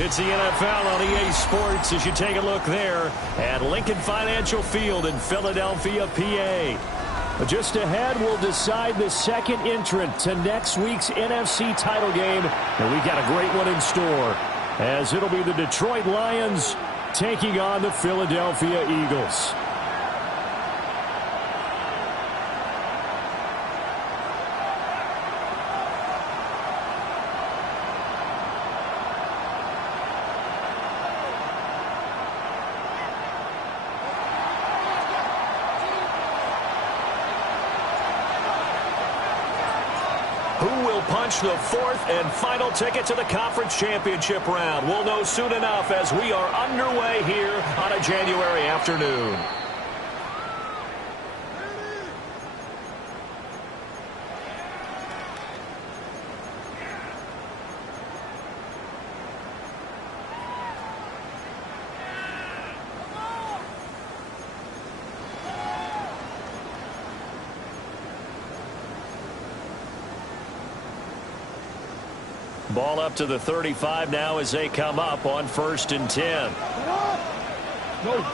It's the NFL on EA Sports as you take a look there at Lincoln Financial Field in Philadelphia, PA. Just ahead, we'll decide the second entrant to next week's NFC title game. And we've got a great one in store, as it'll be the Detroit Lions taking on the Philadelphia Eagles. The fourth and final ticket to the conference championship round. We'll know soon enough as we are underway here on a January afternoon. Ball up to the 35 now as they come up on 1st and 10. No.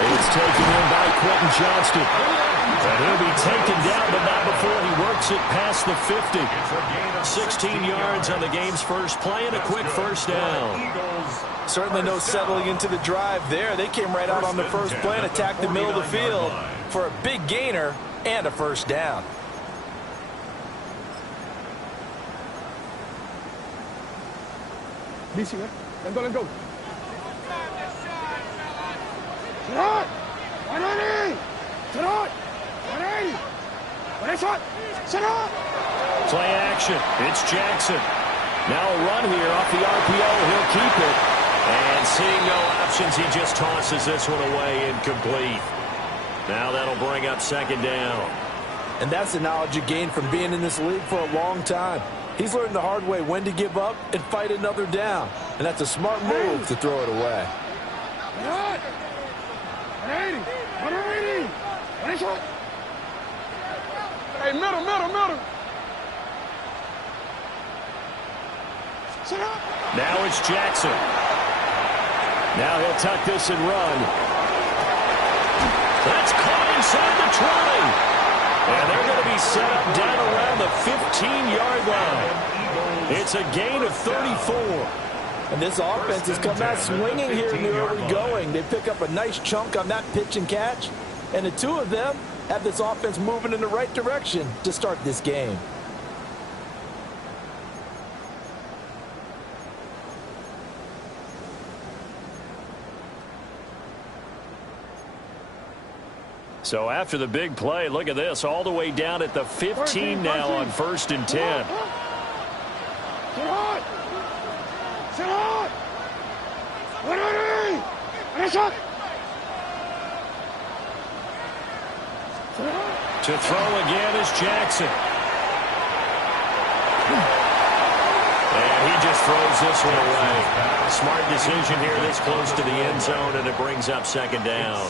It's taken in by Quentin Johnston. And he'll be taken down, but not before he works it past the 50. 16 yards on the game's first play and a quick first down. Certainly no settling into the drive there. They came right out on the first play and attacked the middle of the field for a big gainer and a first down. Busy, man. Let go. Shot! 180! Shot! 180! What is shot? Shot! Play action. It's Jackson. Now a run here off the RPO. He'll keep it. And seeing no options, he just tosses this one away incomplete. Now that'll bring up second down. And that's the knowledge you gain from being in this league for a long time. He's learned the hard way when to give up and fight another down. And that's a smart move to throw it away. 180! 180! What is shot? Hey, middle! Now it's Jackson. Now he'll tuck this and run. That's caught inside the 20. And they're going to be set up down around the 15-yard line. It's a gain of 34. And this offense has come out swinging here in the early going. They pick up a nice chunk on that pitch and catch. And the two of them have this offense moving in the right direction to start this game. So after the big play, look at this, all the way down at the 15 now on 1st and 10. To throw again is Jackson. And he just throws this one away. Smart decision here this close to the end zone, and it brings up second down.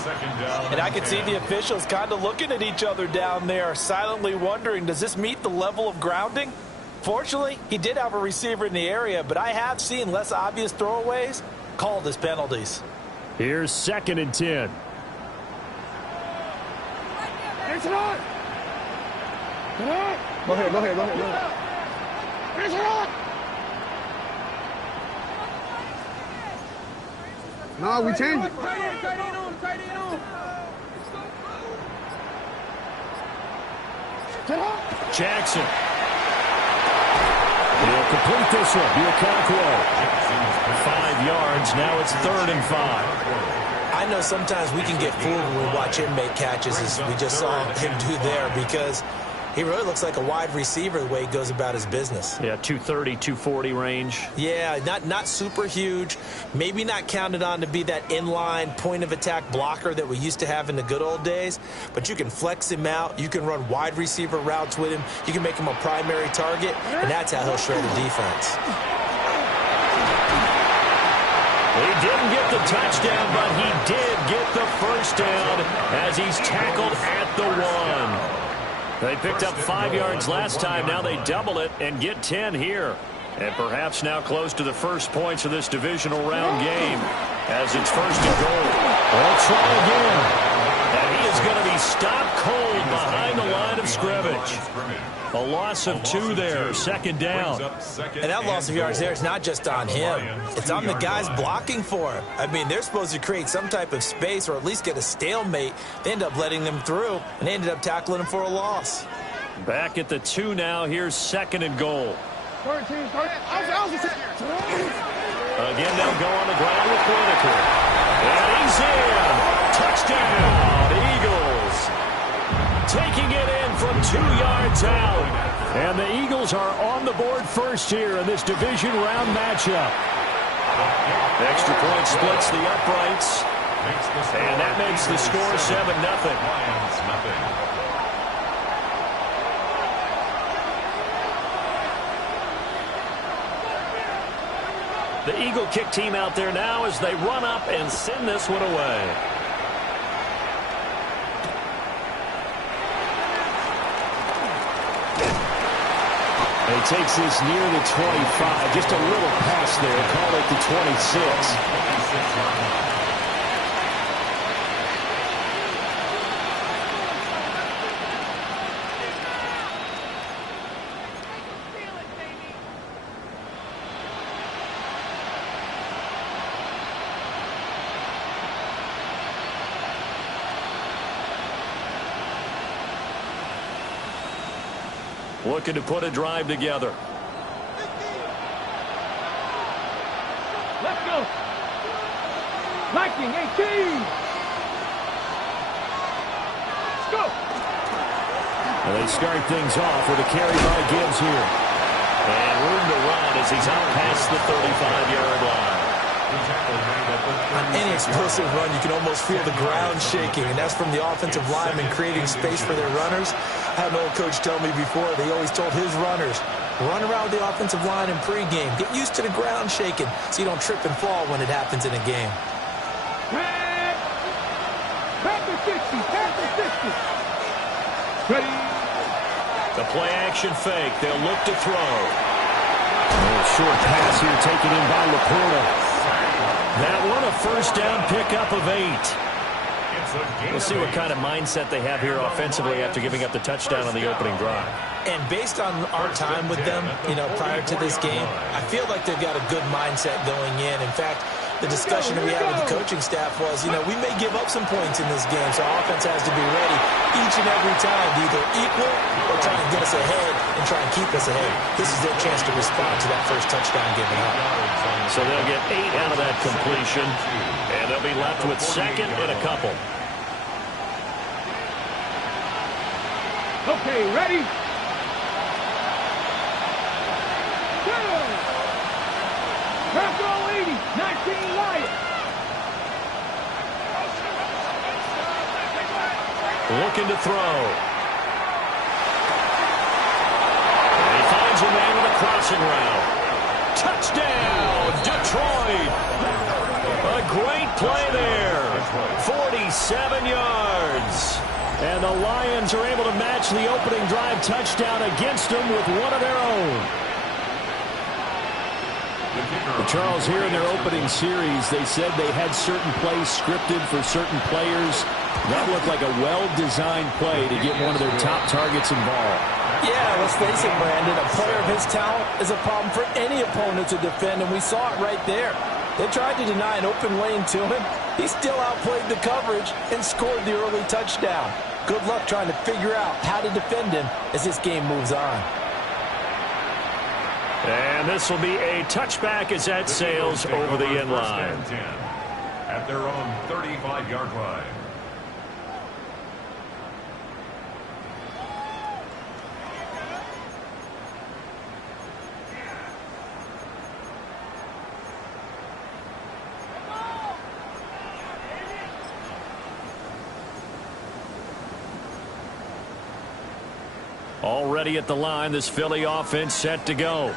And I can see the officials kind of looking at each other down there, silently wondering, does this meet the level of grounding? Fortunately, he did have a receiver in the area, but I have seen less obvious throwaways called as penalties. Here's 2nd and 10. Go ahead. No, we changed it. Jackson. He'll complete this one. Okonkwo. 5 yards. Now it's 3rd and 5. I know sometimes we can get fooled when we watch him make catches, as we just saw him do there, because he really looks like a wide receiver the way he goes about his business. Yeah, 230, 240 range. Yeah, not super huge. Maybe not counted on to be that inline point-of-attack blocker that we used to have in the good old days. But you can flex him out. You can run wide receiver routes with him. You can make him a primary target, and that's how he'll shred the defense. He didn't get the the touchdown, but he did get the first down as he's tackled at the 1. They picked up 5 yards last time. Now they double it and get 10 here. And perhaps now close to the first points of this divisional round game as it's first and goal. They'll try again. And he is going to be stopped cold behind the line of scrimmage. A loss of 2 there, second down. And that loss of yards there is not just on him. It's on the guys blocking for him. I mean, they're supposed to create some type of space or at least get a stalemate. They end up letting them through, and they ended up tackling him for a loss. Back at the 2 now. Here's second and goal. Again, they'll go on the ground with Whitaker. And he's in. Touchdown, Eagles. Taking it in from 2 yards out. And the Eagles are on the board first here in this division round matchup. Extra point splits the uprights. And that makes the score 7-0. The Eagle kick team out there now as they run up and send this one away. He takes this near the 25. Just a little pass there. Call it the 26. Looking to put a drive together. Let's go. Lightning 18. Let's go. And they start things off with a carry by Gibbs here. And room to run as he's out past the 35-yard line. On any explosive run, you can almost feel the ground shaking, and that's from the offensive linemen creating space for their runners. I had an old coach tell me before, they always told his runners, run around the offensive line in pregame. Get used to the ground shaking so you don't trip and fall when it happens in a game. Back to 60. Back to 60. Ready. The play action fake. They'll look to throw. A short pass here taken in by Laporta. That one a first down pickup of 8. We'll see what kind of mindset they have here offensively after giving up the touchdown on the opening drive. And based on our time with them, prior to this game, I feel like they've got a good mindset going in. In fact, the discussion that we had with the coaching staff was, we may give up some points in this game, so our offense has to be ready each and every time to either equal or try and get us ahead and try and keep us ahead. This is their chance to respond to that first touchdown given up. So they'll get 8 out of that completion, and they'll be left with second and a couple. Okay, ready? Pass all 80, 19 Lions. Looking to throw. And he finds a man with a crossing route. Touchdown, Detroit. A great play there. 47 yards. And the Lions are able to match the opening drive touchdown against them with one of their own. Charles, here in their opening series, they said they had certain plays scripted for certain players. That looked like a well-designed play to get one of their top targets involved. Yeah, let's face it, Brandon. A player of his talent is a problem for any opponent to defend, and we saw it right there. They tried to deny an open lane to him. He still outplayed the coverage and scored the early touchdown. Good luck trying to figure out how to defend him as this game moves on. And this will be a touchback as that sails over the end line. At their own 35-yard line. Already at the line, this Philly offense set to go.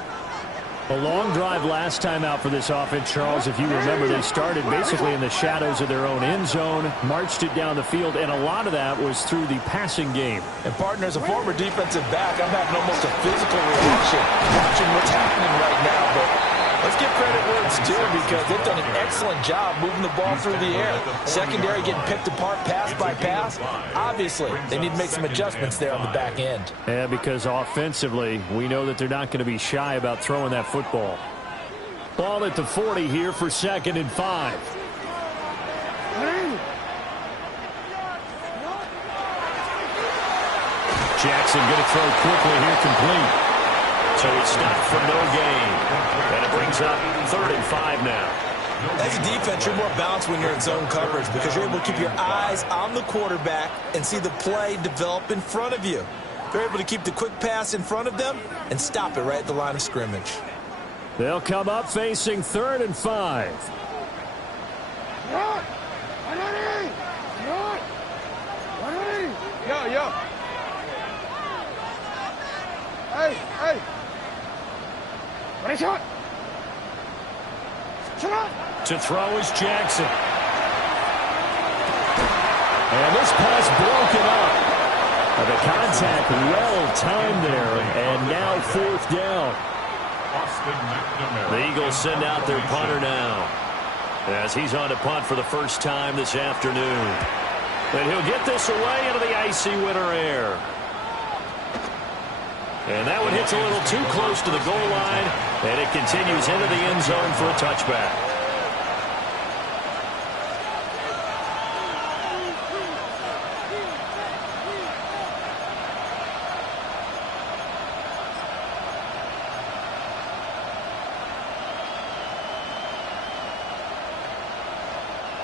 A long drive last time out for this offense, Charles. If you remember, they started basically in the shadows of their own end zone, marched it down the field, and a lot of that was through the passing game. And, partner, as a former defensive back, I'm having almost a physical reaction watching what's happening right now. But let's give credit where it's due because they've done an excellent job moving the ball through the air. Secondary getting picked apart pass by pass. Obviously, they need to make some adjustments there on the back end. Yeah, because offensively, we know that they're not going to be shy about throwing that football. Ball at the 40 here for 2nd and 5. Jackson going to throw quickly here, complete. So he's stopped for no gain. And it brings up 3rd and 5 now. As a defense, you're more balanced when you're in zone coverage because you're able to keep your eyes on the quarterback and see the play develop in front of you. They're able to keep the quick pass in front of them and stop it right at the line of scrimmage. They'll come up facing 3rd and 5. Yo. Hey. Shot. To throw is Jackson. And this pass broken up. The contact well timed there, and now 4th down. The Eagles send out their punter now as he's on to punt for the first time this afternoon. And he'll get this away into the icy winter air. And that one hits a little too close to the goal line, and it continues into the end zone for a touchback.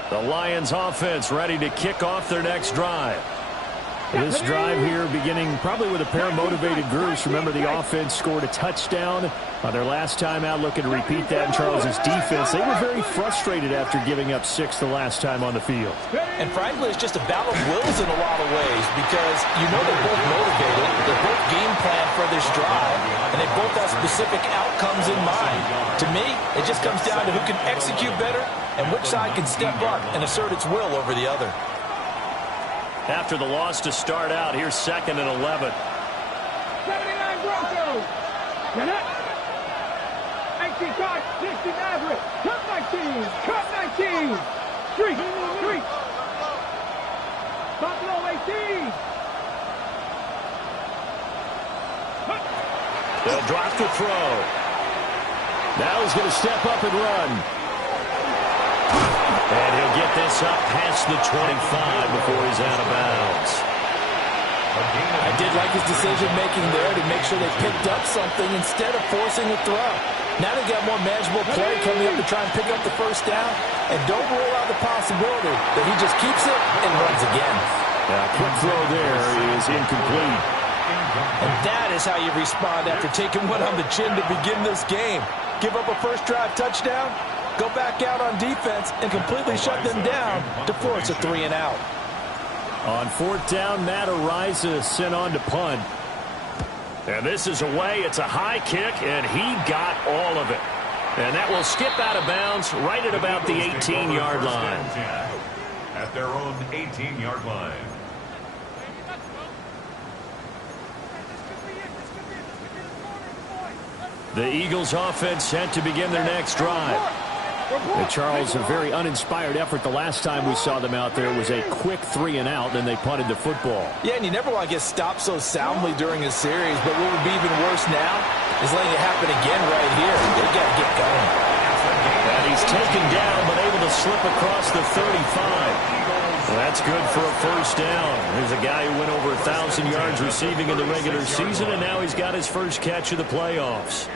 The Lions offense ready to kick off their next drive. This drive here beginning probably with a pair of motivated groups. Remember, the offense scored a touchdown on their last time out, looking to repeat that in Charles's defense. They were very frustrated after giving up 6 the last time on the field. And frankly, it's just a battle of wills in a lot of ways because you know they're both motivated. They're both game plan for this drive, and they both have specific outcomes in mind. To me, it just comes down to who can execute better and which side can step up and assert its will over the other. After the loss to start out, here's 2nd and 11. 79 Broncos. 18 card, 60 Maverick. Cut 19. Street. Buffalo 18. They'll drop the throw. Now he's going to step up and run. And he'll get this up past the 25 before he's out of bounds. I did like his decision-making there to make sure they picked up something instead of forcing a throw. Now they got more manageable play coming up to try and pick up the first down. And don't rule out the possibility that he just keeps it and runs again. Quick throw there is incomplete. And that is how you respond after taking one on the chin to begin this game. Give up a first drive touchdown, go back out on defense, and completely shut them down to force a 3-and-out. On 4th down, Matt Araiza sent on to punt. And this is away. It's a high kick, and he got all of it. And that will skip out of bounds right at about the 18-yard line. At their own 18-yard line. The Eagles offense set to begin their next drive. And Charles, a very uninspired effort the last time we saw them out there. It was a quick 3-and-out, then they punted the football. Yeah, and you never want to get stopped so soundly during a series, but what would be even worse now is letting it happen again right here. They got to get going. And he's taken down, but able to slip across the 35. Well, that's good for a first down. There's a guy who went over 1,000 yards receiving in the regular season, and now he's got his first catch of the playoffs.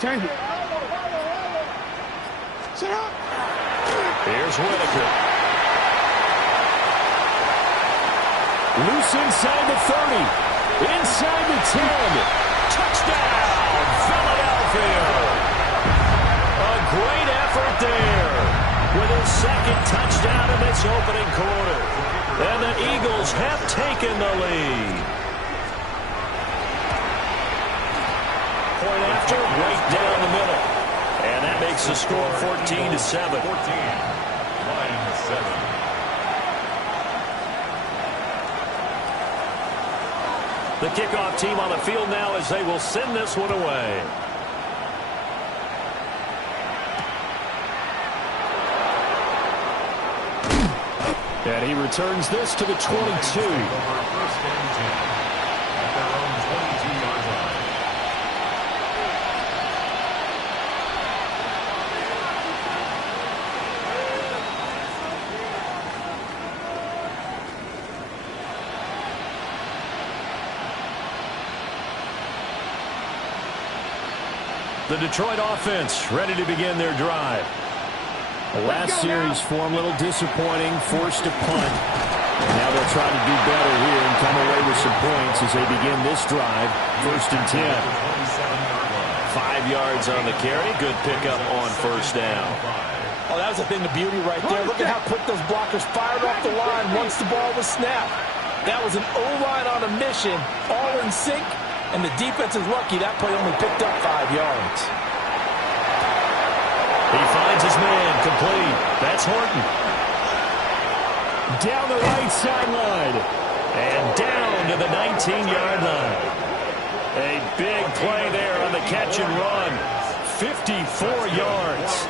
Change it. Sit up. Here's Whitaker. Loose inside the 30. Inside the 10. Touchdown, Philadelphia. A great effort there with his second touchdown in this opening quarter. And the Eagles have taken the lead. Point after, right down the middle. And that makes the score 14-7. 14. Lions 7. The kickoff team on the field now as they will send this one away. And he returns this to the 22. First and 10 at their own 22-yard line. The Detroit offense ready to begin their drive. The last series for them a little disappointing, forced a punt. Now they'll try to do better here and come away with some points as they begin this drive. First and 10. 5 yards on the carry. Good pickup on first down. Oh, that was a thing of beauty right there. Look at how quick those blockers fired off the line once the ball was snapped. That was an O-line on a mission, all in sync, and the defense is lucky that play only picked up 5 yards. He finds his man, complete. That's Horton. Down the right sideline. And down to the 19-yard line. A big play there on the catch and run. 54 yards.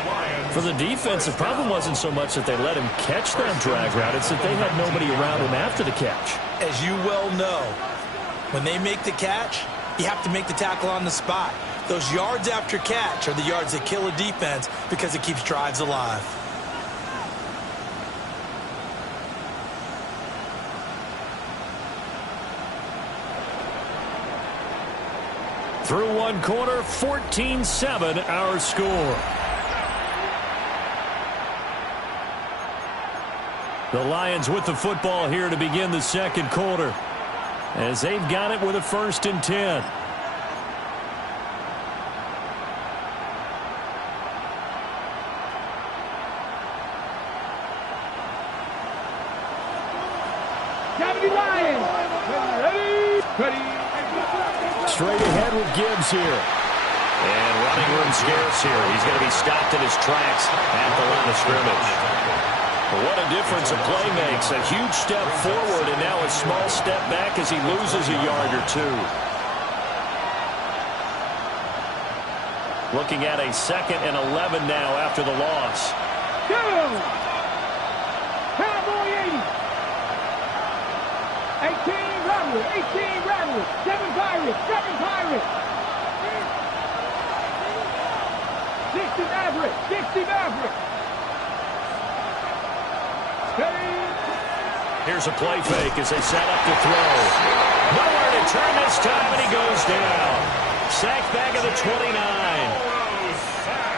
For the defense, the problem wasn't so much that they let him catch that drag route. It's that they had nobody around him after the catch. As you well know, when they make the catch, you have to make the tackle on the spot. Those yards after catch are the yards that kill a defense because it keeps drives alive. Through one quarter, 14-7 our score. The Lions with the football here to begin the second quarter, as they've got it with a 1st and 10. Straight ahead with Gibbs here. And running room scarce here. He's going to be stopped in his tracks at the line of scrimmage. What a difference a play makes. A huge step forward and now a small step back as he loses a yard or two. Looking at a 2nd and 11 now after the loss. Go! Cowboy 80. 18 Rattlers, 18 Rattlers, 7 Pirates, 7 Pirates. 60 Mavericks, 60 Mavericks. Here's a play fake as they set up to throw. Nowhere to turn this time, and he goes down. Sacked back at the 29.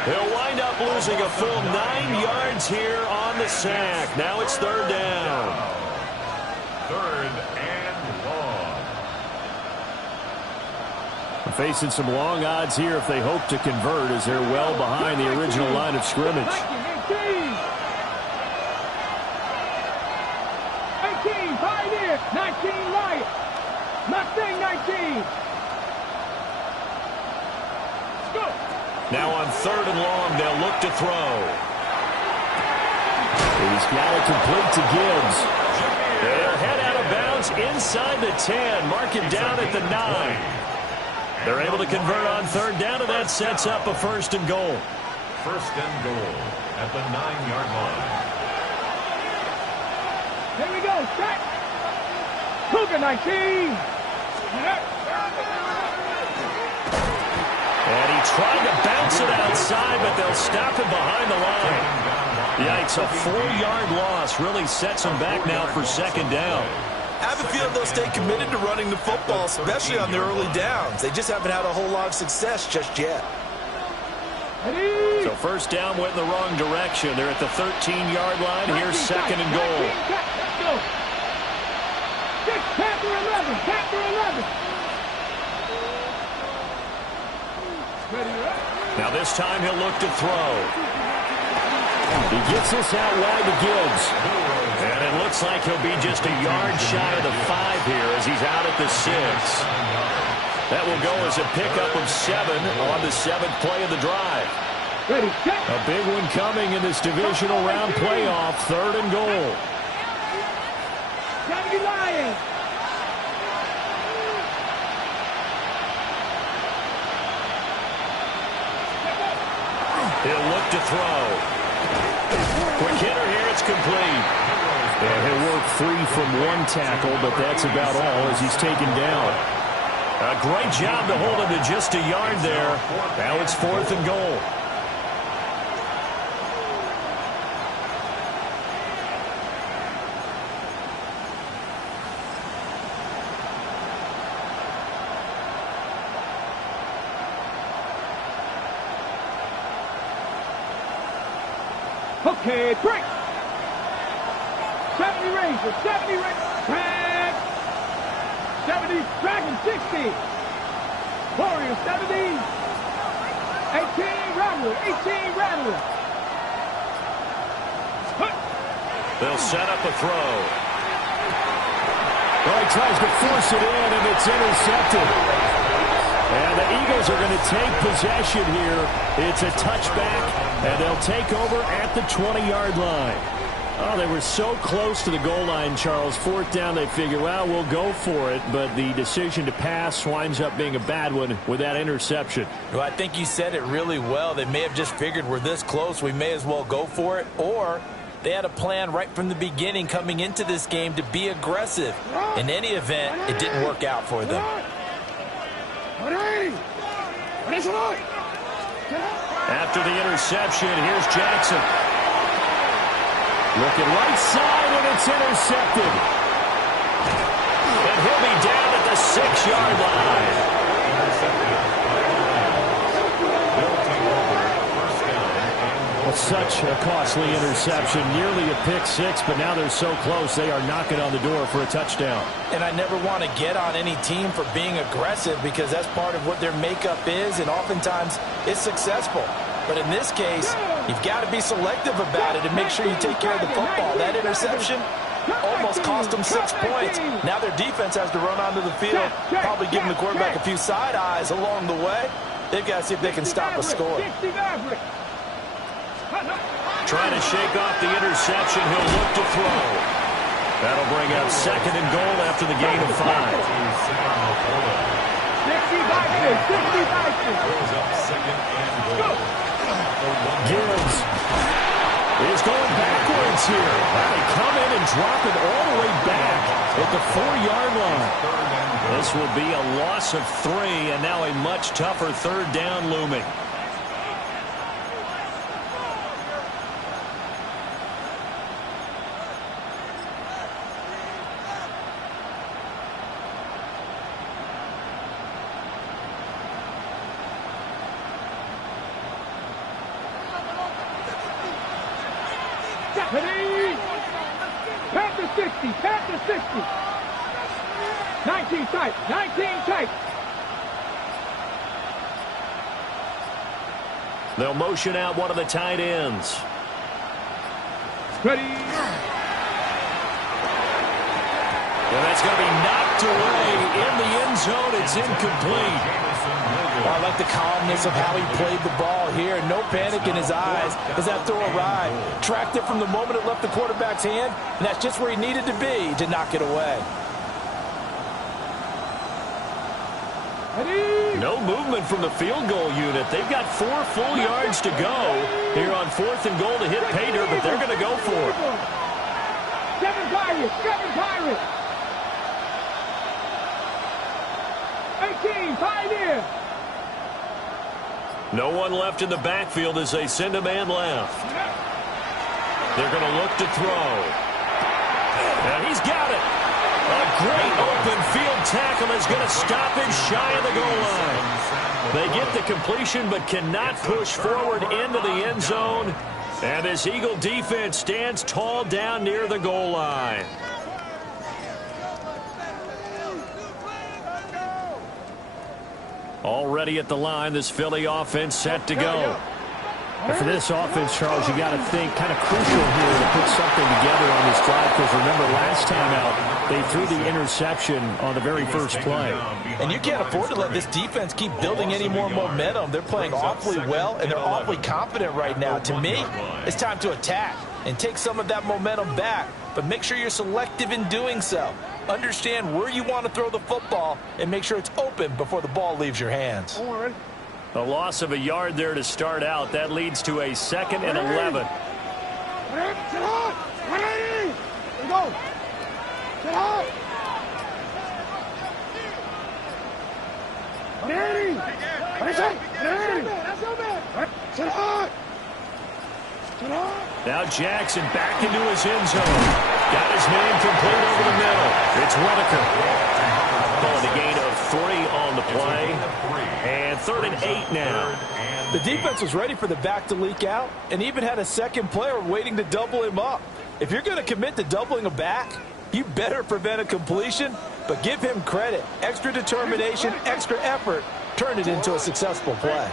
He'll wind up losing a full 9 yards here on the sack. Now it's 3rd down. 3rd and long. Facing some long odds here if they hope to convert as they're well behind the original line of scrimmage. 18, Pioneer, 19, Lions. Mustang 19. Go. Now on 3rd and long, they'll look to throw. He's got it complete to Gibbs. They'll head out of bounds inside the 10. Mark it down at the 9. They're able to convert on 3rd down, and that sets up a 1st and goal. 1st and goal at the 9-yard line. Here we go, set. Cougar 19. And he tried to bounce it outside, but they'll stop him behind the line. Yikes, a 4-yard loss really sets him back now for 2nd down. I have a feeling they'll stay committed to running the football, especially on their early downs. They just haven't had a whole lot of success just yet. So 1st down went in the wrong direction. They're at the 13-yard line. Here's 2nd and goal. Chapter 11. Now this time he'll look to throw. He gets this out wide to Gibbs. And it looks like he'll be just a yard shy of the 5 here as he's out at the 6. That will go as a pickup of 7 on the 7th play of the drive. Ready, set. A big one coming in this divisional round playoff, 3rd and goal. 70 Lions. He'll look to throw. Quick hitter here, it's complete. And he'll work free from one tackle, but that's about all as he's taken down. A great job to hold him to just a yard there. Now it's 4th and goal. Okay, break. 70 Razor, 70 Razor. Drag. 70 Dragon, 60. Warrior, 70. 18 Rattler, 18 Rattler. They'll set up a throw. Well, he tries to force it in, and it's intercepted. And the Eagles are going to take possession here. It's a touchback, and they'll take over at the 20-yard line. Oh, they were so close to the goal line, Charles. 4th down, they figure, well, we'll go for it. But the decision to pass winds up being a bad one with that interception. Well, I think you said it really well. They may have just figured we're this close, we may as well go for it. Or they had a plan right from the beginning coming into this game to be aggressive. In any event, it didn't work out for them. After the interception, here's Jackson. Looking right side, and it's intercepted. And he'll be down at the 6-yard line. Well, such a costly interception, nearly a pick 6, but now they're so close they are knocking on the door for a touchdown. And I never want to get on any team for being aggressive because that's part of what their makeup is, and oftentimes it's successful. But in this case, you've got to be selective about it and make sure you take care of the football. That interception almost cost them 6 points. Now their defense has to run onto the field, probably giving the quarterback a few side eyes along the way. They've got to see if they can stop a score. Trying to shake off the interception. He'll look to throw. That'll bring up 2nd and goal after the gain of 5. 60 Gibbs is going backwards here. They come in and drop it all the way back at the 4-yard line. This will be a loss of 3, and now a much tougher 3rd down looming. Panther 60, Panther 60. 19 tight, 19 tight. They'll motion out one of the tight ends. Ready. And that's going to be knocked away in the end zone. It's incomplete. I like the calmness of how he played the ball here. No panic in his eyes as that throw arrived. Tracked it from the moment it left the quarterback's hand, and that's just where he needed to be to knock it away. No movement from the field goal unit. They've got 4 full yards to go here on 4th and goal to hit pay dirt, but they're going to go for it. 7 Pirates, 7 Pirates. 18, Pioneer. No one left in the backfield as they send a man left. They're going to look to throw. And he's got it. A great open field tackle is going to stop him shy of the goal line. They get the completion but cannot push forward into the end zone. And this Eagle defense stands tall down near the goal line. Already at the line, this Philly offense set to go. And for this offense, Charles, you got to think kind of crucial here to put something together on this drive, because remember last time out, they threw the interception on the very first play. And you can't afford to let this defense keep building any more momentum. They're playing awfully well, and they're awfully confident right now. To me, it's time to attack and take some of that momentum back, but make sure you're selective in doing so. Understand where you want to throw the football and make sure it's open before the ball leaves your hands. A loss of a yard there to start out. That leads to a 2nd and 11. Sit hard. Sit hard. Now Jackson back into his end zone. Got his man complete over the middle. It's Whitaker. Calling a gain of 3 on the play. And 3rd and 8 now. The defense was ready for the back to leak out and even had a second player waiting to double him up. If you're going to commit to doubling a back, you better prevent a completion, but give him credit. Extra determination, extra effort, turn it into a successful play.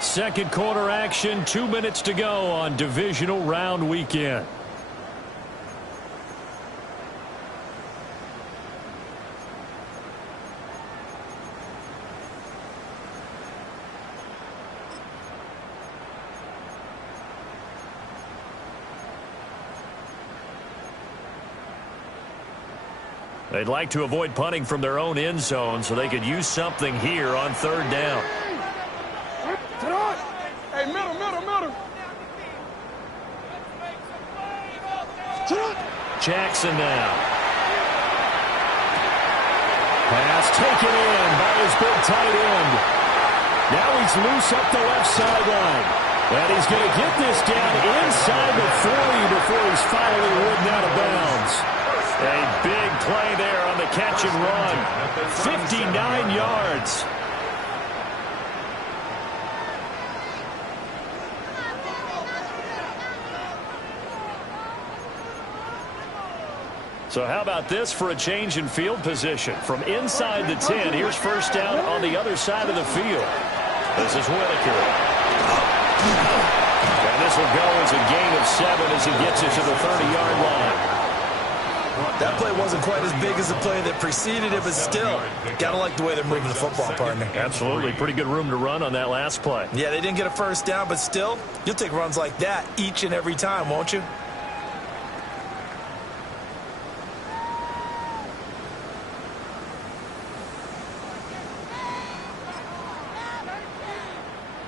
Second quarter action, 2 minutes to go on divisional round weekend. They'd like to avoid punting from their own end zone so they could use something here on 3rd down. Hey, middle. Jackson now. Pass taken in by his big tight end. Now he's loose up the left sideline. And he's going to get this down inside the 40 before he's finally ridden out of bounds. A big play there on the catch and run. 59 yards. So how about this for a change in field position? From inside the 10, here's 1st down on the other side of the field. This is Whitaker. And this will go as a gain of 7 as he gets it to the 30-yard line. That play wasn't quite as big as the play that preceded it, but still, gotta like the way they're moving the football, partner. Absolutely. Pretty good room to run on that last play. Yeah, they didn't get a 1st down, but still, you'll take runs like that each and every time, won't you?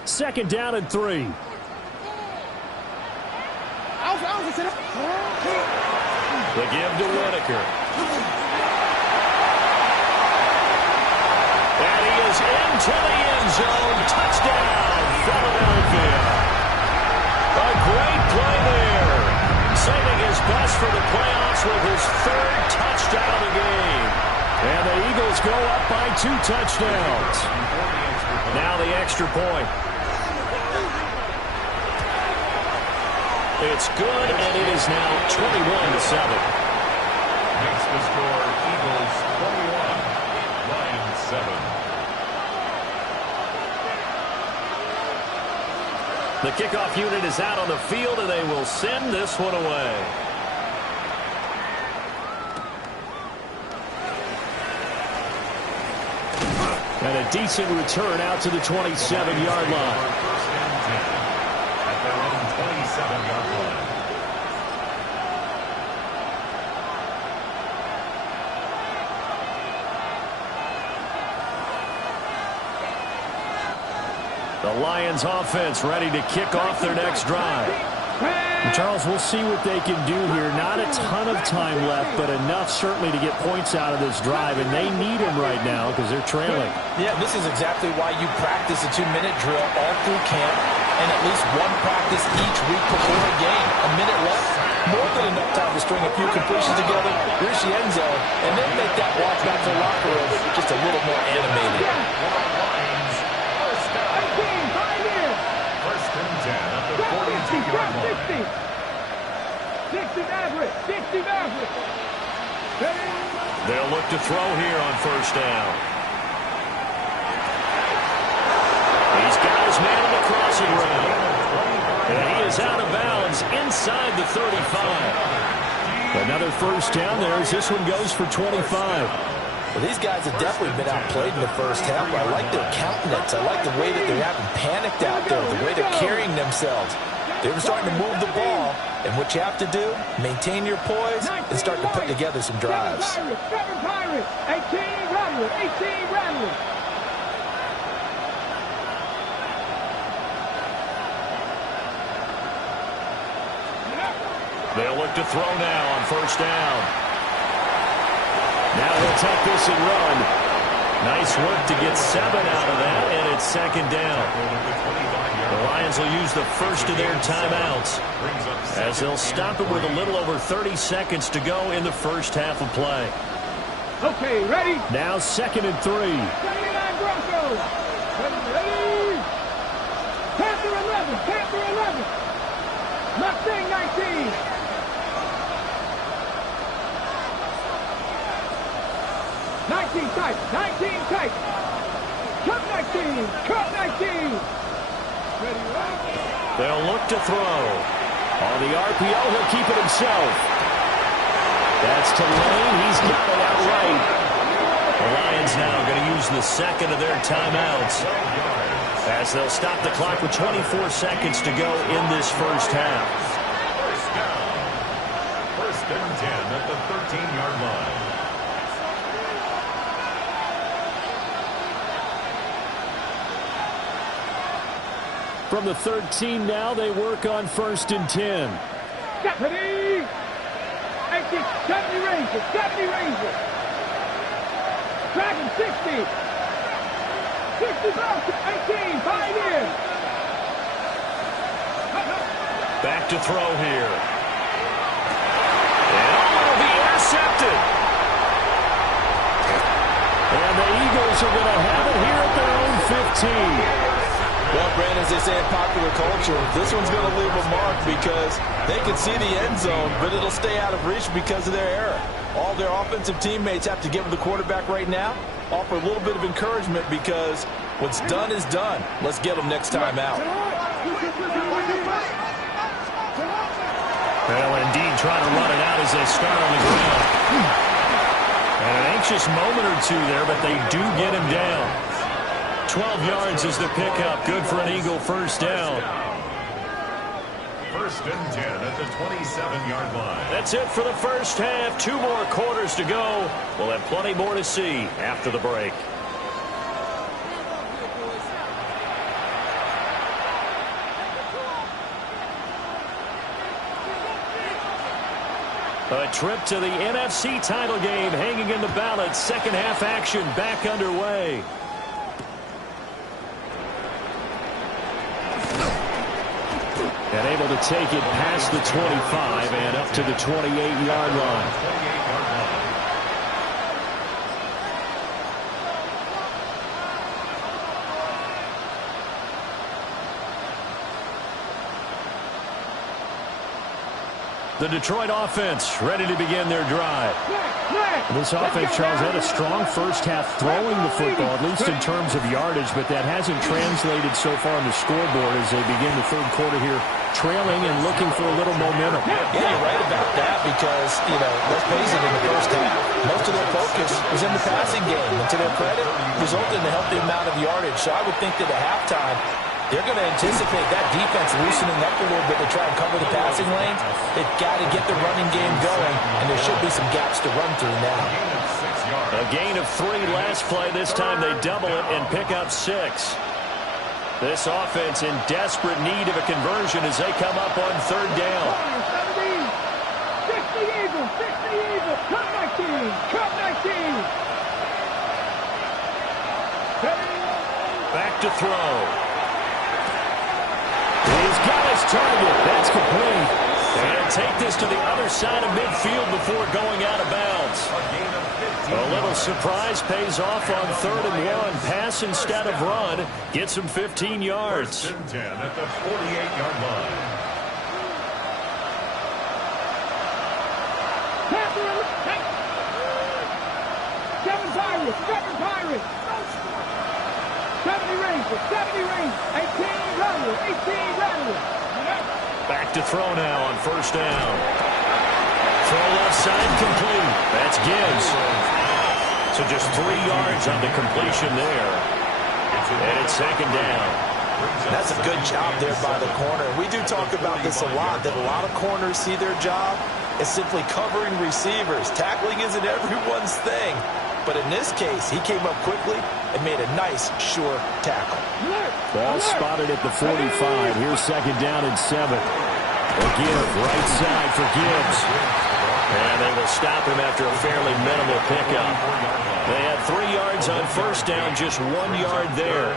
Second down and 3. The give to Whitaker. And he is into the end zone. Touchdown, Philadelphia. A great play there. Saving his best for the playoffs with his 3rd touchdown of the game. And the Eagles go up by 2 touchdowns. Now the extra point. It's good, and it is now 21-7. Makes the score Eagles 21, Lions 7. The kickoff unit is out on the field, and they will send this one away. And a decent return out to the 27-yard line. First and 10 at their own 27-yard line. The Lions offense ready to kick off their next drive. And Charles, we'll see what they can do here. Not a ton of time left, but enough certainly to get points out of this drive, and they need them right now because they're trailing. Yeah, this is exactly why you practice a 2-minute drill all through camp and at least one practice each week before a game. A minute left, more than enough time to string a few completions together, reach the end zone, and then make that walk back to the locker room just a little more animated. Lions, first down. First and 10 at the 42-yard line. 60 average. They'll look to throw here on 1st down. passing round. And he is out of bounds inside the 35. Another first down there as this one goes for 25. Well, these guys have definitely been outplayed in the first half. I like their countenance. I like the way that they're having panicked out there, the way they're carrying themselves. They were starting to move the ball, and what you have to do, maintain your poise and start to put together some drives. 7 Pirates, 18 Rattlers, 18 Rattlers. They'll look to throw now on first down. Now he'll take this and run. Nice work to get 7 out of that, and it's second down. The Lions will use the first of their timeouts as they'll stop it with a little over 30 seconds to go in the first half of play. Okay, ready? Now 2nd and 3. 79 Broncos. Ready? Panther 11, Panther 11. Mustang 19. Nineteen tight. Cut 19. Cut 19. Ready, right? They'll look to throw. On the RPO, he'll keep it himself. That's to Lane. He's got it outright. The Lions now going to use the second of their timeouts as they'll stop the clock with 24 seconds to go in this first half. First and 10 at the 13-yard line. From the 13 now, they work on 1st and 10. Deputy! 70 Rangers, 70 Rangers. Dragon 60. 60 Broncos, 18, Pioneers. Back to throw here. And it'll be intercepted. And the Eagles are going to have it here at their own 15. Well, Brandon, as they say in popular culture, this one's going to leave a mark because they can see the end zone, but it'll stay out of reach because of their error. All their offensive teammates have to give the quarterback right now, offer a little bit of encouragement because what's done is done. Let's get them next time out. Well, indeed, trying to run it out as they start on the ground. And an anxious moment or two there, but they do get him down. 12 yards is the pickup. Good for an Eagle first down. First and 10 at the 27-yard line. That's it for the first half. 2 more quarters to go. We'll have plenty more to see after the break. A trip to the NFC title game hanging in the balance. Second half action back underway. And able to take it past the 25 and up to the 28-yard line. The Detroit offense ready to begin their drive. This offense, Charles, had a strong first half throwing the football, at least in terms of yardage, but that hasn't translated so far on the scoreboard as they begin the third quarter here, trailing and looking for a little momentum. Yeah, you're right about that because, let's face it, in the first half, most of their focus was in the passing game. And to their credit, resulted in a healthy amount of yardage. So I would think that at halftime, they're going to anticipate that defense loosening up a little bit to try and cover the passing lanes. They've got to get the running game going, and there should be some gaps to run through now. A gain of 3 last play. This time they double it and pick up 6. This offense in desperate need of a conversion as they come up on third down. 60 Eagles, 60 Eagles, cut 19, cut 19. Back to throw. He's got his target. That's complete. And take this to the other side of midfield before going out of bounds. A little surprise pays off on 3rd and 1. Pass instead of run. Gets him 15 yards. First and 10 at the 48-yard line. 70 Rangers, 70 Rangers. 18 Rattler, 18 Rattler. Back to throw now on first down. Throw left side complete. That's Gibbs. So just 3 yards on the completion there. And it's second down. That's a good job there by the corner. We do talk about this a lot, that a lot of corners see their job as simply covering receivers. Tackling isn't everyone's thing. But in this case, he came up quickly and made a nice, sure tackle. Ball spotted at the 45. Here's second down and 7. A give, right side for Gibbs. And they will stop him after a fairly minimal pickup. They had 3 yards on first down, just 1 yard there.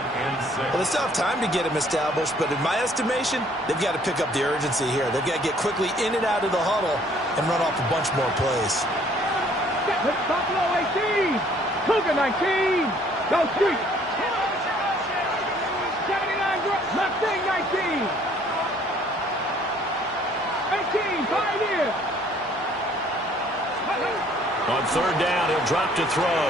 Well, they still have time to get him established, but in my estimation, they've got to pick up the urgency here. They've got to get quickly in and out of the huddle and run off a bunch more plays. Buffalo 18, Cougar 19, go Street. 79 Mustang 19. 18, Pioneer. On third down, he'll drop to throw.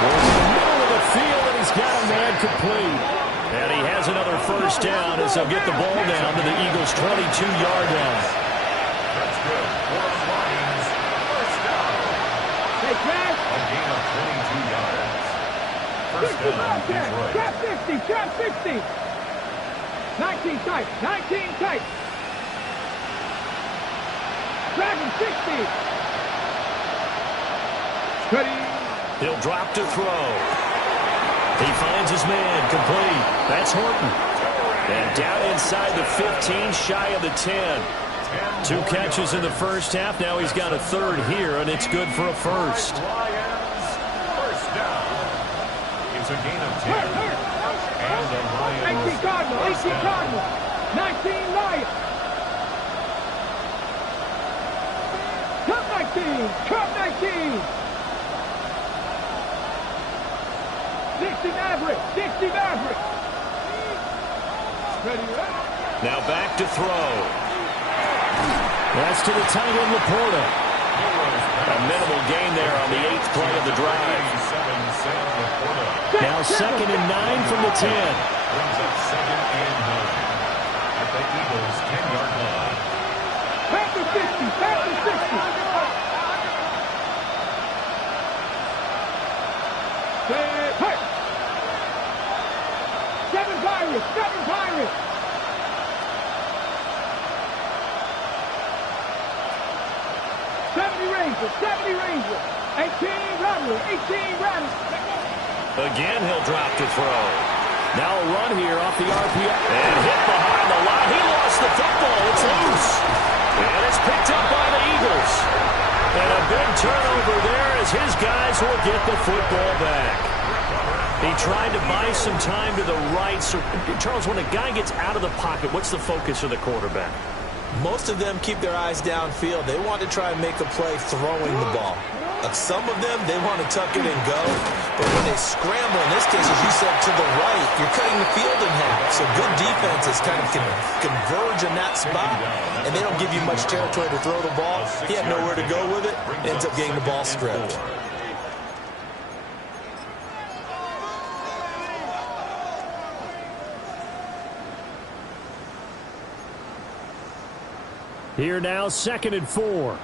Well, in the middle of the field, and he's got a man complete. And he has another first down as they'll get the ball down to the Eagles' 22-yard line. That's good. For Lions, first down. Hey, Cash. A gain of 22 yards. First down, Detroit. Trap 50, trap 50. 19 tight, 19 tight. Dragon 60. Ready. He'll drop to throw. He finds his man complete. That's Horton. And down inside the 15, shy of the 10. 2 catches in the first half. Now he's got a third here, and it's good for a first. Lions, first down. It's a gain of 10. And the Lions, 18 Cardinal, 18 Cardinal. 19 Lions. Cup 19, Cup 19. 60 Maverick, 60 Maverick. Ready, Now back to throw. That's to the tight end, Laporta. A minimal gain there on the 8th play of the drive. Now second and 9 from the 10. Brings up second and 9 at the Eagles' 10-yard line. Panther 50, Panther 50. Hey. 7 Pirates, 7 Pirates. 70 Rangers, 70 Rangers. 18 Rattler, 18 Rattler. Again, he'll drop to throw. Now a run here off the RPO. And hit behind the line. He lost the football. It's loose. And it's picked up by the Eagles. And a big turnover there as his guys will get the football back. He tried to buy some time to the right. So, Charles, when a guy gets out of the pocket, what's the focus of the quarterback? Most of them keep their eyes downfield. They want to try and make a play throwing the ball. Some of them, they want to tuck it and go. But when they scramble, in this case, as you said, to the right, you're cutting the field in half. So good defenses kind of can converge in that spot, and they don't give you much territory to throw the ball. He had nowhere to go with it. Ends up getting the ball stripped. Here now, second and 4.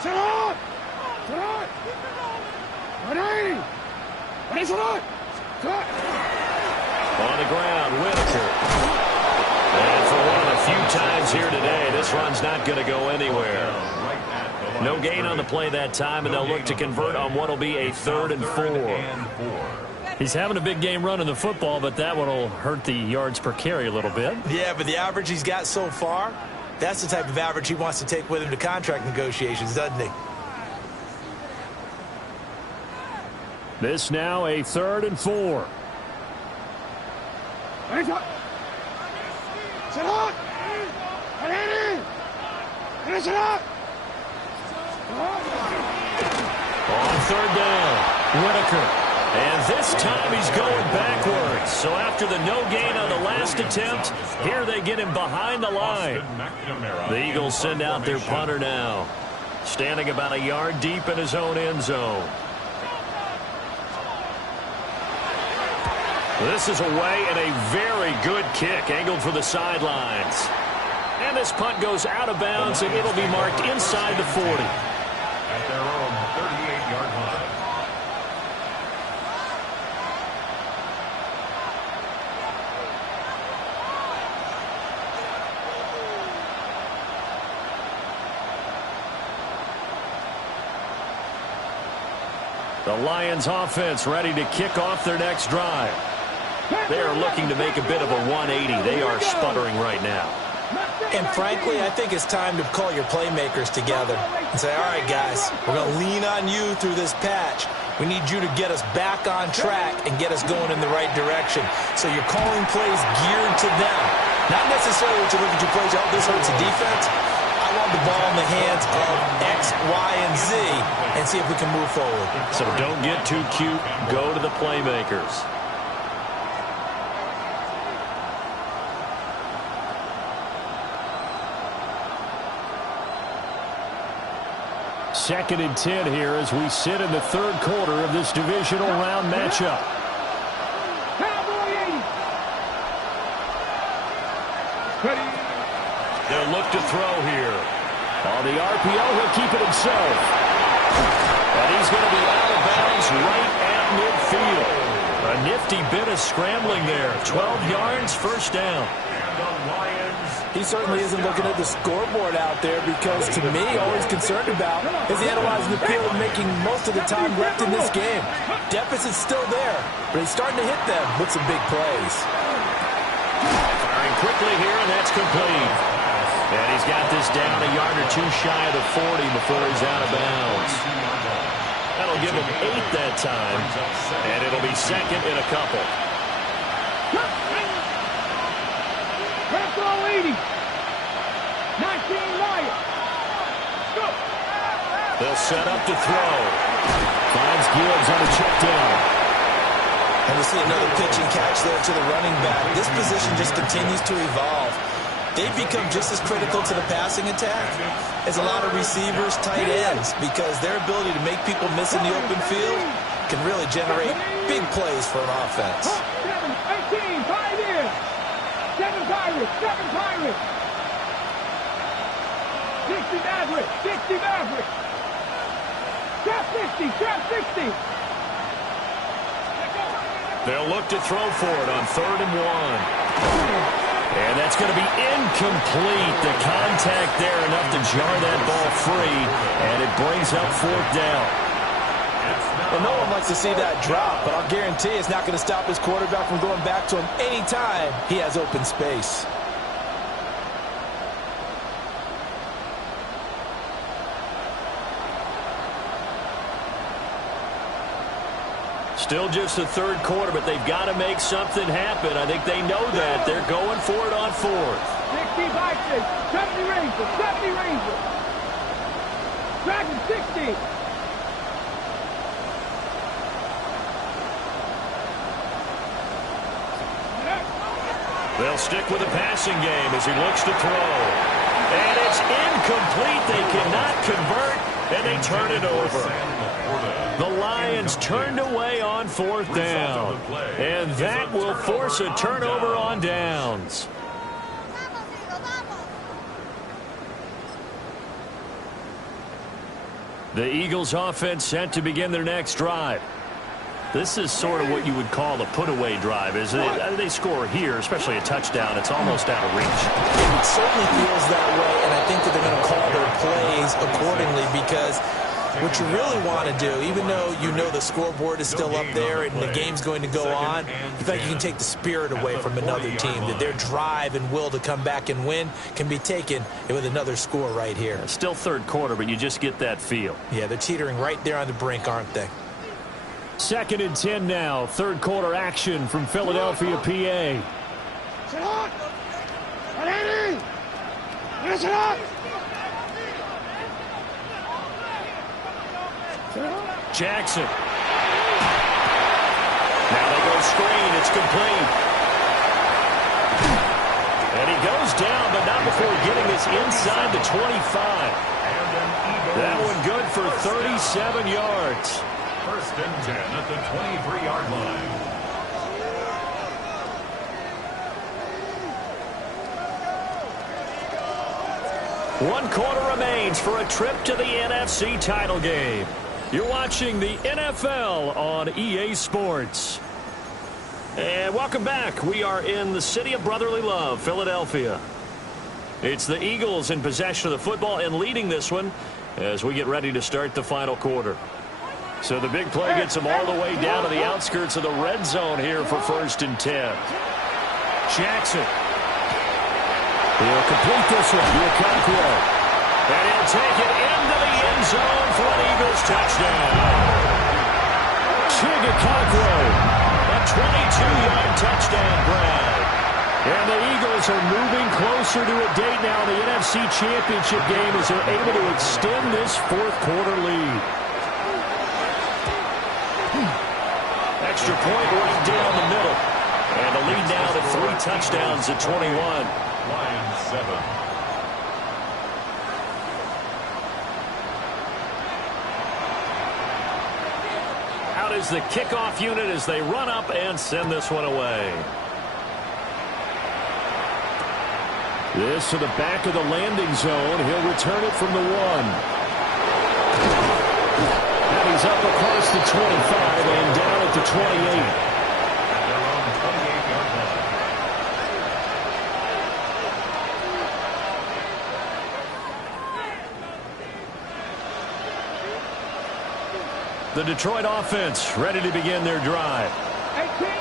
Sit on! 180! On the ground, Whitaker. And for one of the few times here today, this run's not going to go anywhere. No gain on the play that time, and they'll look to convert on what will be a 3rd and 4. He's having a big game running the football, but that one will hurt the yards per carry a little bit. Yeah, but the average he's got so far, that's the type of average he wants to take with him to contract negotiations, doesn't he? This now a 3rd and 4. Sit on! 180! Finish it up! On 3rd down, Whitaker. And this time he's going backwards. So after the no gain on the last attempt, here they get him behind the line. The Eagles send out their punter now, standing about a yard deep in his own end zone. This is away and a very good kick angled for the sidelines. And this punt goes out of bounds, and it'll be marked inside the 40. At their own 38-yard line. The Lions offense ready to kick off their next drive. They are looking to make a bit of a 180. They are sputtering right now. And frankly, I think it's time to call your playmakers together and say, all right, guys, we're going to lean on you through this patch. We need you to get us back on track and get us going in the right direction. So you're calling plays geared to them. Not necessarily what you're looking to plays, oh, this hurts the defense. I want the ball in the hands of X, Y, and Z and see if we can move forward. So don't get too cute. Go to the playmakers. Second and 10 here as we sit in the third quarter of this divisional round matchup. They'll look to throw here. On the RPO, he'll keep it himself. And he's going to be out of bounds right at midfield. A nifty bit of scrambling there. 12 yards, first down. And the Lions. He certainly isn't looking at the scoreboard out there because, to me, all he's concerned about is analyzing the field and making most of the time left in this game. Deficit's still there, but he's starting to hit them with some big plays. Firing quickly here, and that's complete. And he's got this down a yard or two shy of the 40 before he's out of bounds. That'll give him 8 that time, and it'll be second in a couple. Throw 80. 19 Lions. Go. They'll set up to throw. Finds Gibbs on a check down. And we see another pitch and catch there to the running back. This position just continues to evolve. They've become just as critical to the passing attack as a lot of receivers, tight ends, because their ability to make people miss in the open field can really generate big plays for an offense. 18, 5 in. 7 Pirates, 7 Pirates. 60 Mavericks, 60 Mavericks. Trap 60, trap 60. They'll look to throw for it on 3rd and 1. And that's going to be incomplete. The contact there enough to jar that ball free, and it brings up 4th down. Well, no one likes to see that drop, but I'll guarantee it's not going to stop his quarterback from going back to him anytime he has open space. Still just the third quarter, but they've got to make something happen. I think they know that. They're going for it on 4th. 60 Vikings, 70 Rangers, 70 Rangers. Dragon 60. They'll stick with the passing game as he looks to throw. And it's incomplete. They cannot convert, and they turn it over. The Lions turned away on 4th down, and that will force a turnover on downs. The Eagles offense set to begin their next drive. This is sort of what you would call a put-away drive, isn't it? They score here, especially a touchdown. It's almost out of reach. It certainly feels that way, and I think that they're going to call their plays accordingly because what you really want to do, even though you know the scoreboard is still up there and the game's going to go on, you think you can take the spirit away from another team, that their drive and will to come back and win can be taken with another score right here. Still third quarter, but you just get that feel. Yeah, they're teetering right there on the brink, aren't they? 2nd and 10 now. Third quarter action from Philadelphia, PA. Jackson. Now they go screen. It's complete. And he goes down, but not before getting this inside the 25. That one good for 37 yards. 1st and 10 at the 23-yard line. 1 quarter remains for a trip to the NFC title game. You're watching the NFL on EA Sports. And welcome back. We are in the city of brotherly love, Philadelphia. It's the Eagles in possession of the football and leading this one as we get ready to start the final quarter. So the big play gets them all the way down to the outskirts of the red zone here for 1st and 10. Jackson. He'll complete this one. Okonkwo. And he'll take it into the end zone for an Eagles touchdown. Okonkwo, a 22-yard touchdown grab. And the Eagles are moving closer to a date now in the NFC Championship game as they're able to extend this 4th quarter lead. Extra point right down the middle. And the lead now to 3 touchdowns at 21. Lions 7. Out is the kickoff unit as they run up and send this one away. This to the back of the landing zone. He'll return it from the 1. And he's up across the 25 and down at the 28. The Detroit offense ready to begin their drive.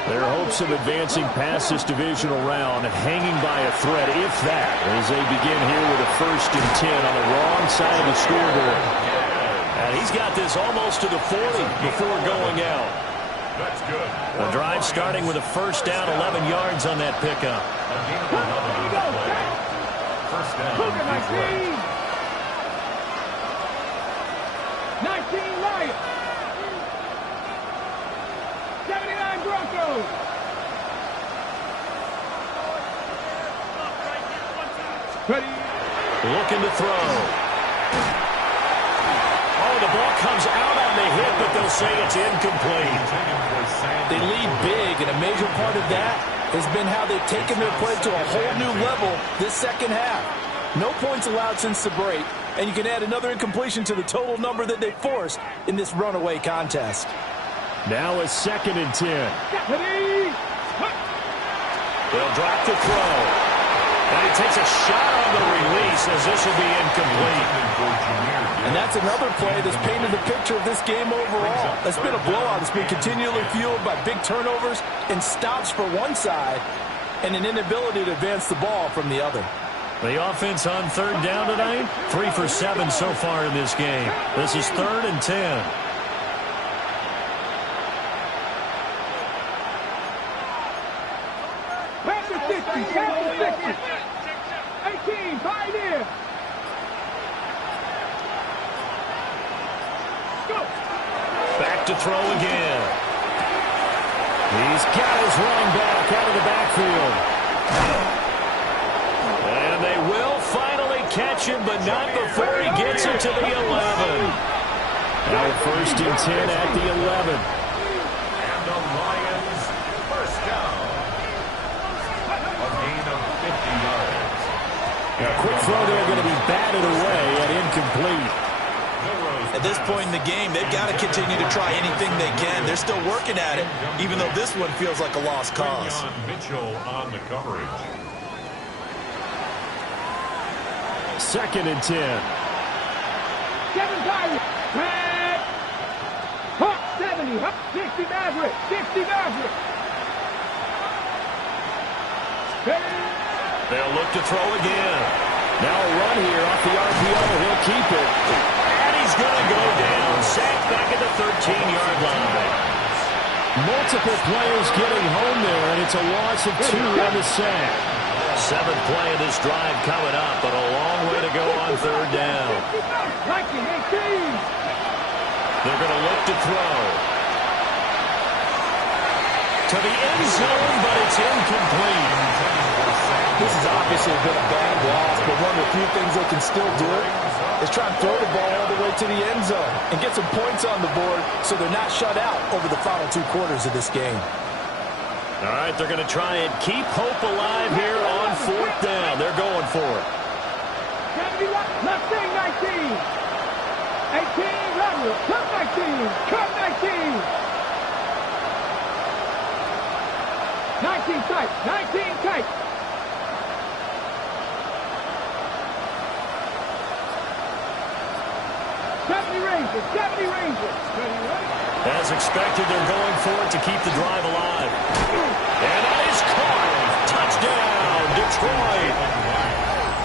Their hopes of advancing past this divisional round hanging by a thread, if that, as they begin here with a 1st and 10 on the wrong side of the scoreboard. And he's got this almost to the 40 before going out. That's good. The drive starting with a 1st down, 11 yards on that pickup. 1st down. 19 Lions. 79 Broncos. Ready. Looking to throw. Oh, the ball comes out on the hit, but they'll say it's incomplete. They lead big, and a major part of that has been how they've taken their play to a whole new level this 2nd half. No points allowed since the break, and you can add another incompletion to the total number that they forced in this runaway contest. Now a 2nd and 10. Ready. They'll drop the throw. And he takes a shot on the release as this will be incomplete. And that's another play that's painted the picture of this game overall. It's been a blowout. It's been continually fueled by big turnovers and stops for one side and an inability to advance the ball from the other. The offense on 3rd down tonight, 3 for 7 so far in this game. This is 3rd and 10. Back to 50. Back to 60. 18. Pioneer. Go. Back to throw again. He's got his running back out of the backfield. And they will finally catch him, but not before he gets it to the 11. Now 1st and 10 at the 11. And the Lions 1st down. A gain of 50 yards. A quick throw there going to be batted away and incomplete. At this point in the game, they've got to continue to try anything they can. They're still working at it, even though this one feels like a lost cause. Mitchell on the coverage. 2nd and 10. 7 Pirates. Red. Hawk 70. Hawk 60 Maverick. 60 Maverick. Ready. They'll look to throw again. Now a run here off the RPO. He'll keep it. And he's going to go down. Sacked back at the 13-yard line. Multiple players getting home there, and it's a loss of 2 on the sack. 7th play of this drive coming up, but a long way to go on 3rd down. 19-18. They're going to look to throw. To the end zone, but it's incomplete. This has obviously been a bad loss, but one of the few things they can still do is try and throw the ball all the way to the end zone and get some points on the board so they're not shut out over the final 2 quarters of this game. All right, they're going to try and keep hope alive here on 4th down. They're going for it. Left wing 19. 18, lateral. Cut 19. Cut 19. 19 tight. 19 tight. 70 Rangers. 70 Rangers. As expected, they're going for it to keep the drive alive. And that is caught. Touchdown, Detroit.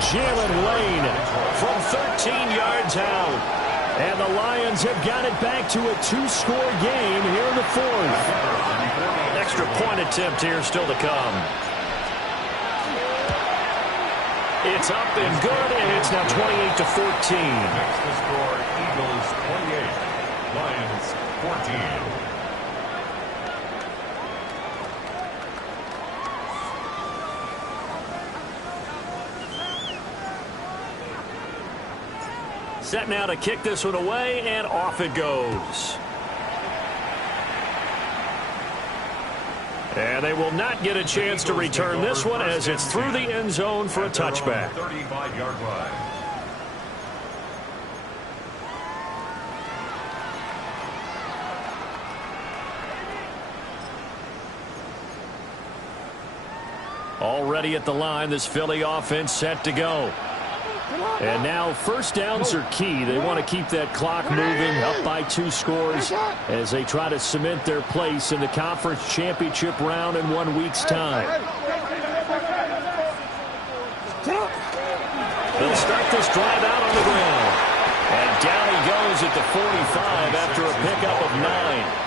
Jalen Lane from 13 yards out. And the Lions have got it back to a 2-score game here in the fourth. Extra point attempt here still to come. It's up and good, and it's now 28-14. Next to score, Eagles 28, Lions 14. Set now to kick this one away, and off it goes. And they will not get a chance to return this one as it's through the end zone for a touchback. 35-yard line. Already at the line, this Philly offense set to go. And now first downs are key. They want to keep that clock moving, up by 2 scores as they try to cement their place in the conference championship round in 1 week's time. They'll start this drive out on the ground. And down he goes at the 45 after a pickup of 9.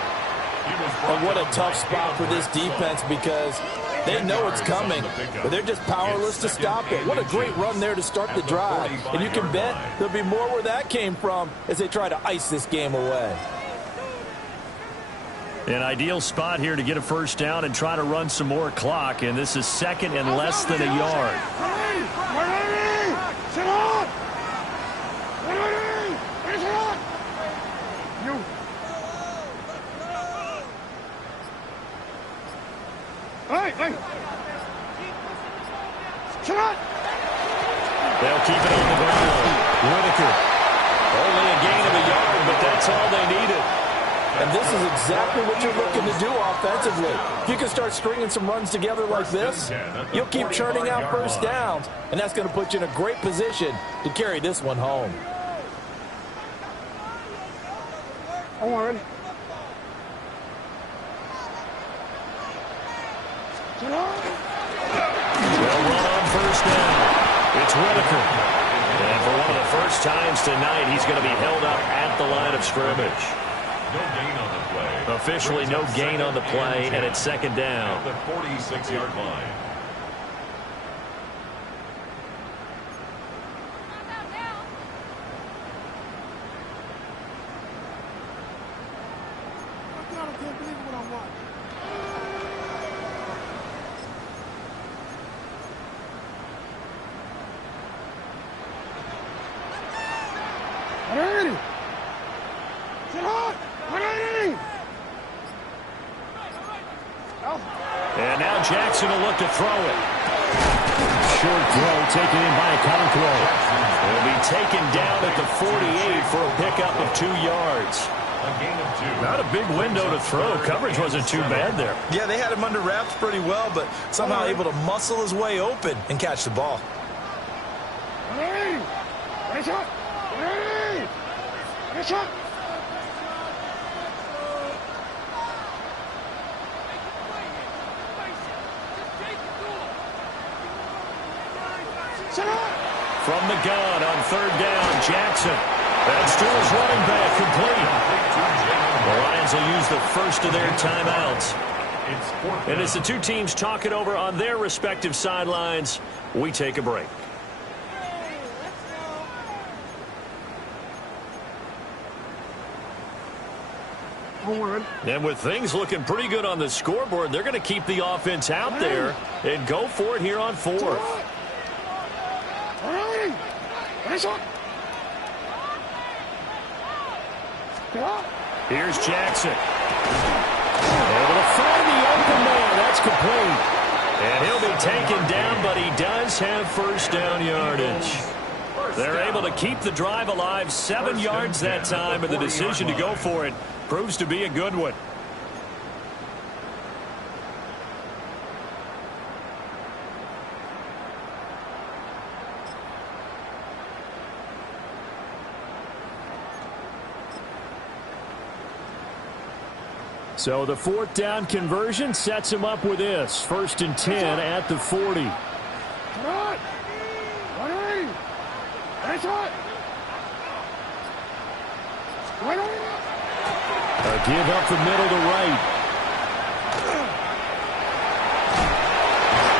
And what a tough spot for this defense because they know it's coming, but they're just powerless to stop it. What a great run there to start the drive. And you can bet there'll be more where that came from as they try to ice this game away. An ideal spot here to get a first down and try to run some more clock, and this is second and less than a yard. They'll keep it on the ground. Whitaker. Only a gain of a yard, but that's all they needed. And this is exactly what you're looking to do offensively. If you can start stringing some runs together like this, you'll keep churning out first downs, and that's going to put you in a great position to carry this one home. Warren. They'll run on first down. It's Whitaker. And for one of the first times tonight, he's going to be held up at the line of scrimmage. No gain on the play. Officially no gain on the play, and it's second down. At the 46-yard line. And now Jackson will look to throw it. Short throw taken in by Okonkwo. Will be taken down at the 48 for a pickup of 2 yards. A gain of 2. Not a big window to throw. Coverage wasn't too bad there. Yeah, they had him under wraps pretty well, but somehow able to muscle his way open and catch the ball. From the gun on third down, Jackson. That's to his running back, complete. The Lions will use the first of their timeouts. And as the two teams talk it over on their respective sidelines, we take a break. And with things looking pretty good on the scoreboard, they're going to keep the offense out there and go for it here on fourth. Here's Jackson. Able to find the open man. That's complete. And he'll be taken down, but he does have first down yardage. They're able to keep the drive alive, 7 yards that time, and the decision to go for it proves to be a good one. So the 4th down conversion sets him up with this. 1st and 10 at the 40. A give up the middle to right.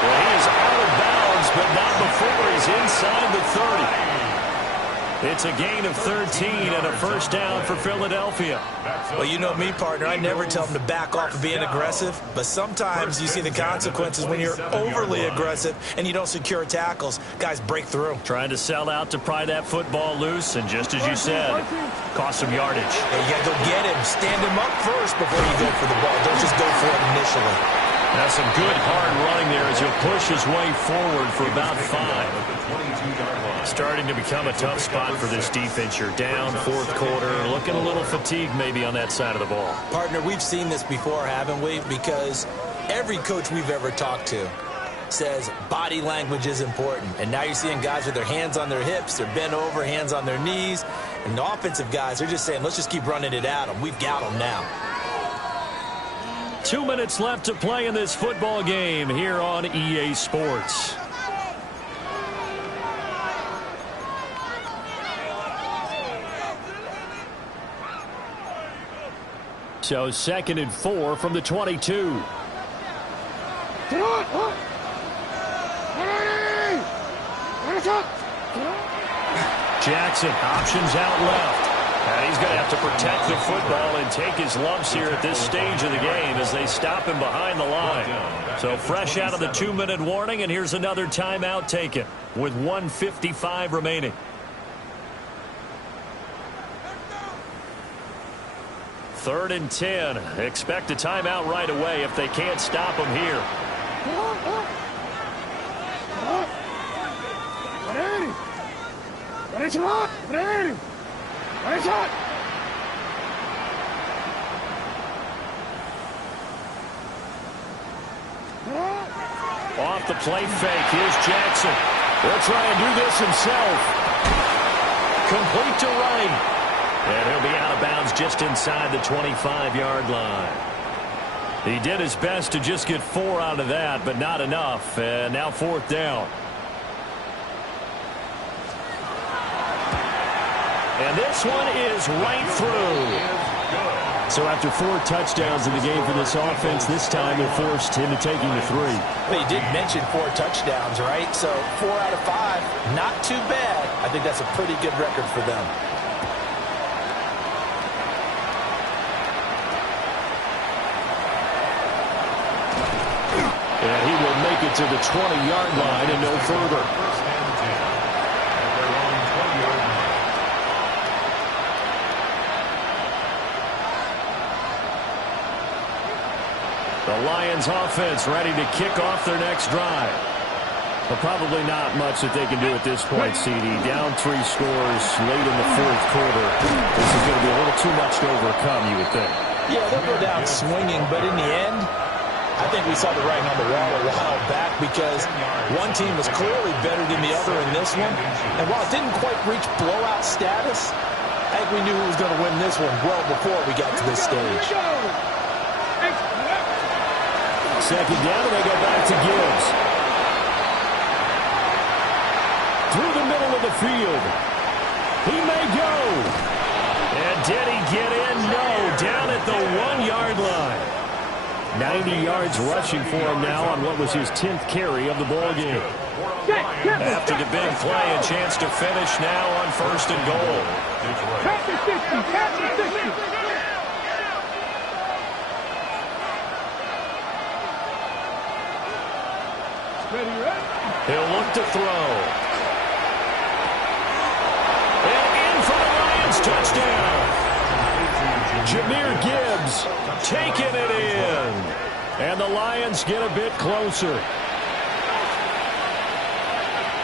Well, he is out of bounds, but not before he's inside the 30. It's a gain of 13 and a 1st down for Philadelphia. Well, you know me, partner. I never tell them to back off of being aggressive, but sometimes you see the consequences when you're overly aggressive and you don't secure tackles. Guys break through. Trying to sell out to pry that football loose, and just as you said, cost some yardage. Yeah, you got to go get him. Stand him up first before you go for the ball. Don't just go for it initially. That's some good hard running there as he'll push his way forward for about 5. Starting to become a tough spot for this defense. You're down 4th quarter, looking a little fatigued maybe on that side of the ball. Partner, we've seen this before, haven't we? Because every coach we've ever talked to says body language is important. And now you're seeing guys with their hands on their hips, they're bent over, hands on their knees. And the offensive guys, they're just saying, let's just keep running it at them. We've got them now. 2 minutes left to play in this football game here on EA Sports. So 2nd and 4 from the 22. Jackson options out left. And he's going to have to protect the football and take his lumps here at this stage of the game as they stop him behind the line. So fresh out of the 2-minute warning, and here's another timeout taken with 1:55 remaining. Third and 10. Expect a timeout right away if they can't stop him here. Off the play fake. Here's Jackson. He'll try and do this himself. Complete to right. And he'll be out of bounds just inside the 25-yard line. He did his best to just get 4 out of that, but not enough. And now 4th down. And this one is right through. So after 4 touchdowns in the game for this offense, this time they're forced into taking the 3. Well, you did mention 4 touchdowns, right? So 4 out of 5, not too bad. I think that's a pretty good record for them. And he will make it to the 20-yard line and no further. The Lions offense ready to kick off their next drive. But probably not much that they can do at this point, CD. Down 3 scores late in the 4th quarter. This is going to be a little too much to overcome, you would think. Yeah, they'll go down swinging, but in the end, I think we saw the writing on the wall a while back because one team was clearly better than the other in this one. And while it didn't quite reach blowout status, I think we knew who was going to win this one well before we got to this stage. 2nd down, and they go back to Gibbs. Through the middle of the field. He may go. And did he get in? No. Down at the 1-yard line. 90 yards rushing for him now on what was his 10th carry of the ball game. After the big play, a chance to finish now on 1st and goal. He'll look to throw. And in for the Lions touchdown. Jahmyr Gibbs taking it in. And the Lions get a bit closer.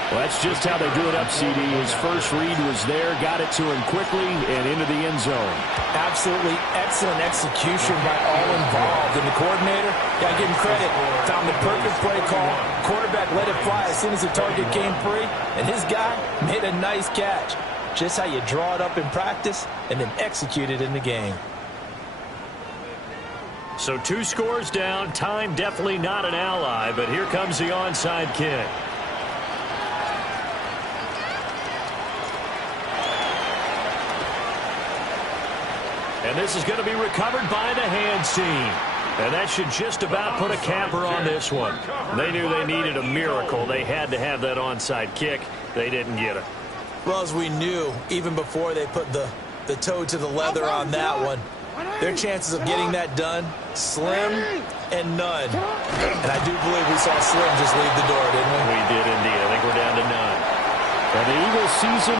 Well, that's just how they drew it up, CD. His first read was there, got it to him quickly, and into the end zone. Absolutely excellent execution by all involved. And the coordinator, got to give him credit, found the perfect play call. Quarterback let it fly as soon as the target came free, and his guy made a nice catch. Just how you draw it up in practice and then execute it in the game. So 2 scores down. Time definitely not an ally, but here comes the onside kick. And this is going to be recovered by the hands team. And that should just about put a capper on this one. They knew they needed a miracle. They had to have that onside kick. They didn't get it. Well, as we knew, even before they put the toe to the leather on that one, their chances of getting that done, slim and none. And I do believe we saw Slim just leave the door, didn't we? We did indeed. I think we're down to none. And the Eagles season